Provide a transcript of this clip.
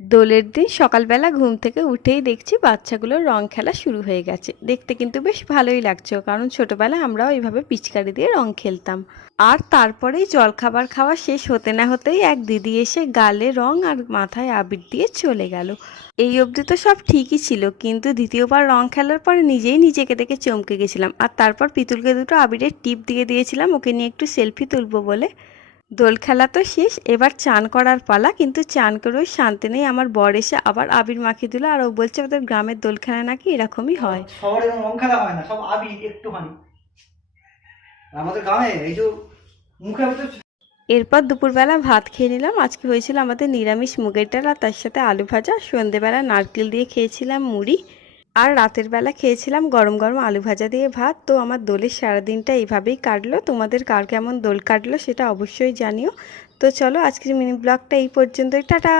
দোলের দিন সকালবেলা ঘুম থেকে উঠেই দেখছি বাচ্চাগুলোর রং খেলা শুরু হয়ে গেছে। দেখতে কিন্তু বেশ ভালোই লাগছে, কারণ ছোটবেলায় আমরাও এইভাবে পিচকারি দিয়ে রং খেলতাম। আর তারপরেই জলখাবার খাওয়া শেষ হতে না হতেই এক দিদি এসে গালে রং আর মাথায় আবির দিয়ে চলে গেল। এই অবধি তো সব ঠিকই ছিল, কিন্তু দ্বিতীয়বার রং খেলার পরে নিজেই নিজেকে দেখে চমকে গেছিলাম। আর তারপর পিতুলকে দুটো আবিরের টিপ দিয়ে দিয়েছিলাম ওকে নিয়ে একটু সেলফি তুলবো বলে। দোল খেলা তো শেষ, এবার চান করার পালা। কিন্তু চান করেও শান্তি নেই, আমার বর এসে আবার আবির মাখিয়ে দিল। আর ও বলছে ওদের গ্রামের দোল খেলা নাকি এরকমই হয়। শহরে রং খেলা হয় না, সব আবির একটুখানি। আমাদের গ্রামে এই যে মুখে এরপর দুপুরবেলা ভাত খেয়ে নিলাম। আজকে হয়েছিল আমাদের নিরামিষ মুগের ডাল আর তার সাথে আলু ভাজা। সন্ধ্যেবেলা নারকেল দিয়ে খেয়েছিলাম মুড়ি। আর রাতের বেলা খেয়েছিলাম গরম গরম আলু ভাজা দিয়ে ভাত। তো আমার দোলের সারাদিনটা এইভাবেই কাটলো। তোমাদের কার কেমন দোল কাটলো সেটা অবশ্যই জানিও। তো চলো আজকের মিনি ব্লগটা এই পর্যন্তই, টাটা।